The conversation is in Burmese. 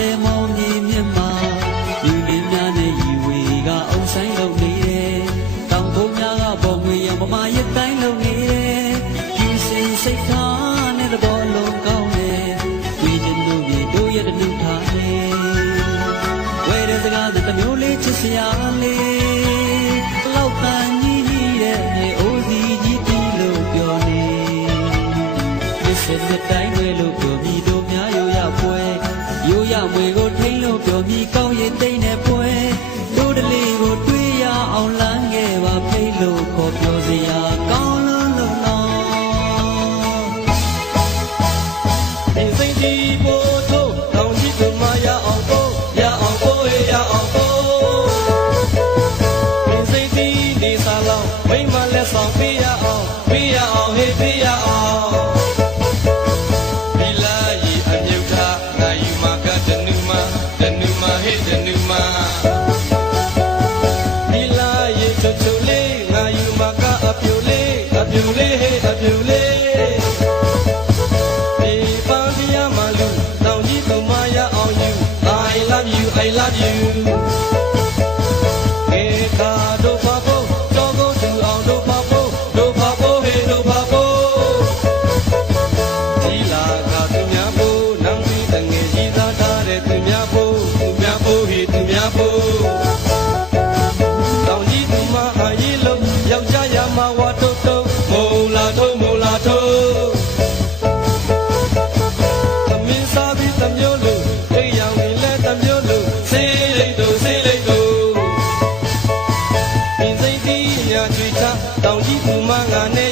တဲ့မောင်ကြီးမြတ်မှာလူမင်းများနဲ့ရီဝေကအုံဆိုင်လုံးနေတယ်တောင်ကုန်းများကပေါ်ငွေရမမရတိုင်းလုံးနေတယ်ယူစင်စိတ်ထားနဲ့သဘောလုံးကောင်းတယ်တွေ့ချင်လို့မြေတို့ရဲ့တနုထားတယ်ဝဲတဲ့စကားတမျိုးလေးချစ်စရာလေးလောက်တန်ကြီးကြီးတဲ့မြေအိုးစီကြီးတီးလို့ပြောနေစစ်စစ်တိုင်းဝဲလို့ပြောပြီးတို့များရိုးရပွဲရိုးရမွေကိုထိန်လို့ပြောပြီးကောင်းရင်တိတ်နဲ့ပွဲတို့တလေးကိုတွေးရအောင်လမ်းခဲ့ပါဖိတ်လို့ခေါ်ပြောစရာကောင်းလို့လို့နော်ဒီစိတ်ဒီပို့ထုတ်တောင်းကြည့်သူမရအောင်ကိုရအောင်ကိုရအောင်ကိုဒီစိတ်ဒီနေစားလောက်မိမလက်ဆောင်ပေးရအောင်ဟေးပေးရအောင်ဒီလာရီအမြုပ်ထားငါယူမှာကတနုမဟေးတနုမဒီလာရီချွတ်ချွတ်လေးငါယူမှာကအပြူလေးဟေးအပြူလေးဒီပန်းပြရမလူတောင်းကြီးသူမရအောင်ယူ I love you ခေခါတို့ပါဖို့တော်ကိုသူအောင်တို့ပါဖို့ဟေးတို့ပါဖို့ဒီလာကသူများဖို့နမ်းပြီးတငယ်ကြီးသားထားတဲ့သူများဖို့ဟေးသူများဖို့တောင်းကြီးသူမအာရေးလို့ယောက်ျားရမဝါတုတ်တုတ်မိုးလာထုံးသမင်းစားပြီးတမျိုးလို့အိမ်ရောင်ဝင်လဲတမျိုးလို့ဆေးလိတ်တို့အင်းစိတ်တီးညာချွေချတောင်းကြီးသူမငါနဲ့